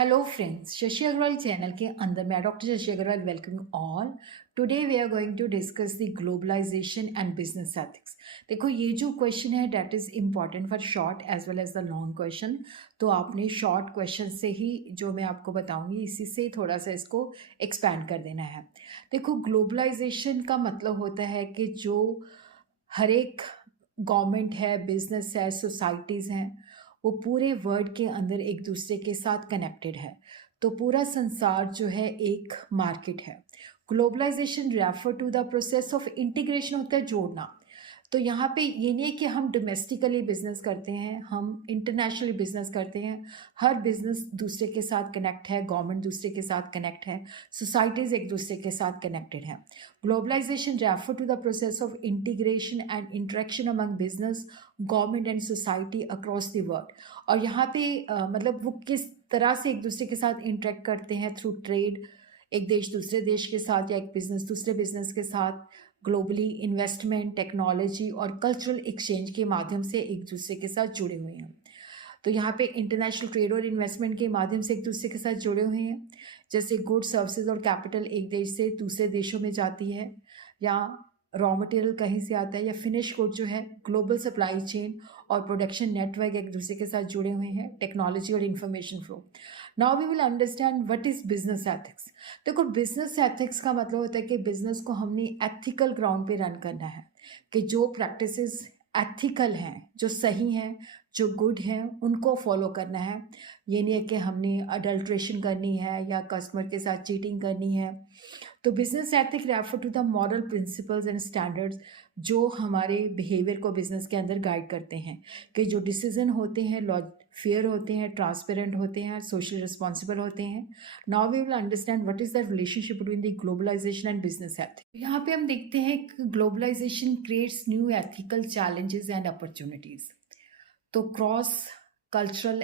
Hello friends, Shashi Agarwal channel के अंदर मैं doctor Shashi Agarwal welcome you all. Today we are going to discuss the globalisation and business ethics. देखो, ये जो क्वेश्चन है that is important for short as well as the long question. तो आपने short question से ही जो मैं आपको बताऊंगी इसी से थोड़ा सा इसको एक्सपैंड कर देना है। देखो, ग्लोबलाइजेशन का मतलब होता है कि जो हर एक गवर्नमेंट है, बिजनेस है, सोसाइटीज़ हैं, वो पूरे वर्ल्ड के अंदर एक दूसरे के साथ कनेक्टेड है। तो पूरा संसार जो है एक मार्केट है। Globalisation refer to the process of integration होता है, जोड़ना। तो यहाँ पे ये नहीं है कि हम डोमेस्टिकली बिजनेस करते हैं, हम इंटरनेशनली बिजनेस करते हैं। हर बिजनेस दूसरे के साथ कनेक्ट है, गवर्नमेंट दूसरे के साथ कनेक्ट है, सोसाइटीज़ एक दूसरे के साथ कनेक्टेड हैं। Globalisation refer to the process of integration and interaction among business, government and society across the world. और यहाँ पे मतलब वो किस तरह से एक दूसरे के साथ इंटरेक्ट करते हैं थ्रू ट्रेड, एक देश दूसरे देश के साथ या एक बिजनेस दूसरे बिजनेस के साथ, ग्लोबली इन्वेस्टमेंट, टेक्नोलॉजी और कल्चरल एक्सचेंज के माध्यम से एक दूसरे के साथ जुड़े हुए हैं। तो यहाँ पे इंटरनेशनल ट्रेड और इन्वेस्टमेंट के माध्यम से एक दूसरे के साथ जुड़े हुए हैं। जैसे गुड, सर्विसेज और कैपिटल एक देश से दूसरे देशों में जाती है, या रॉ मटेरियल कहीं से आता है, या फिनिश गुड जो है, ग्लोबल सप्लाई चेन और प्रोडक्शन नेटवर्क एक दूसरे के साथ जुड़े हुए हैं, टेक्नोलॉजी और information flow. Now we will understand what is business ethics. देखो, बिजनेस एथिक्स का मतलब होता है कि बिजनेस को हमने एथिकल ग्राउंड पे रन करना है, कि जो प्रैक्टिसेस एथिकल हैं, जो सही हैं, जो गुड हैं, उनको फॉलो करना है। ये नहीं है कि हमने अडल्ट्रेशन करनी है या कस्टमर के साथ चीटिंग करनी है। तो business ethic refer to the moral principles and standards जो हमारे बिहेवियर को बिजनेस के अंदर गाइड करते हैं, कि जो डिसीजन होते हैं फेयर होते हैं, ट्रांसपेरेंट होते हैं, सोशल रिस्पॉन्सिबल होते हैं। Now we will understand what is the relationship between the globalisation and business ethic. यहाँ पे हम देखते हैं कि globalisation creates new ethical challenges and opportunities. तो क्रॉस कल्चरल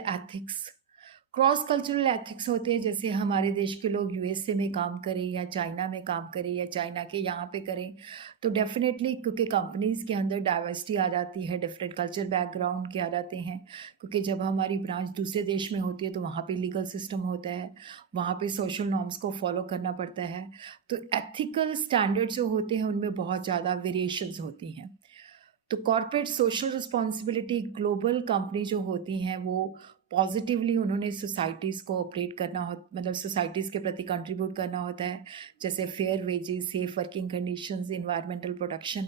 एथिक्स होते हैं, जैसे हमारे देश के लोग यूएसए में काम करें या चाइना में काम करें या चाइना के यहाँ पे करें, तो डेफिनेटली क्योंकि कंपनीज़ के अंदर डाइवर्सिटी आ जाती है, डिफरेंट कल्चर बैकग्राउंड के आ जाते हैं। क्योंकि जब हमारी ब्रांच दूसरे देश में होती है तो वहाँ पे लीगल सिस्टम होता है, वहाँ पे सोशल नॉर्म्स को फॉलो करना पड़ता है। तो एथिकल स्टैंडर्ड जो होते हैं उनमें बहुत ज़्यादा वेरिएशंस होती हैं। तो corporate social responsibility, global company जो होती हैं वो पॉजिटिवली उन्होंने सोसाइटीज़ को ऑपरेट करना हो, मतलब सोसाइटीज़ के प्रति कंट्रीब्यूट करना होता है। जैसे fair wages, safe working conditions, environmental protection,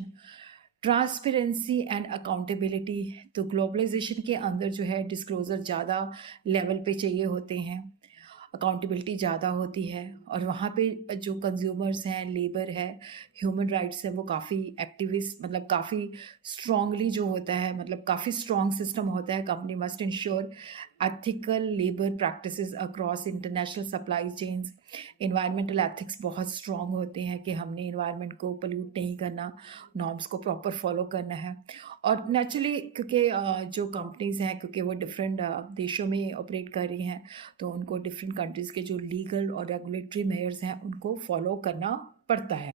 transparency and accountability. तो ग्लोबलाइजेशन के अंदर जो है डिस्क्लोजर ज़्यादा लेवल पे चाहिए होते हैं, अकाउंटेबिलिटी ज़्यादा होती है, और वहाँ पे जो कंज्यूमर्स हैं, लेबर है, ह्यूमन राइट्स है, वो काफ़ी एक्टिविस्ट, मतलब काफ़ी स्ट्रांगली जो होता है, मतलब काफ़ी स्ट्रॉन्ग सिस्टम होता है। Company must ensure ethical labour practices across international supply chains. Environmental ethics बहुत स्ट्रॉन्ग होते हैं कि हमने इन्वायरमेंट को पोल्यूट नहीं करना, नॉर्म्स को प्रॉपर फॉलो करना है। और नेचुरली क्योंकि जो कंपनीज़ हैं, क्योंकि वो डिफरेंट देशों में ऑपरेट कर रही हैं, तो उनको डिफरेंट कंट्रीज़ के जो लीगल और रेगुलेटरी मेयर्स हैं उनको फॉलो करना पड़ता है।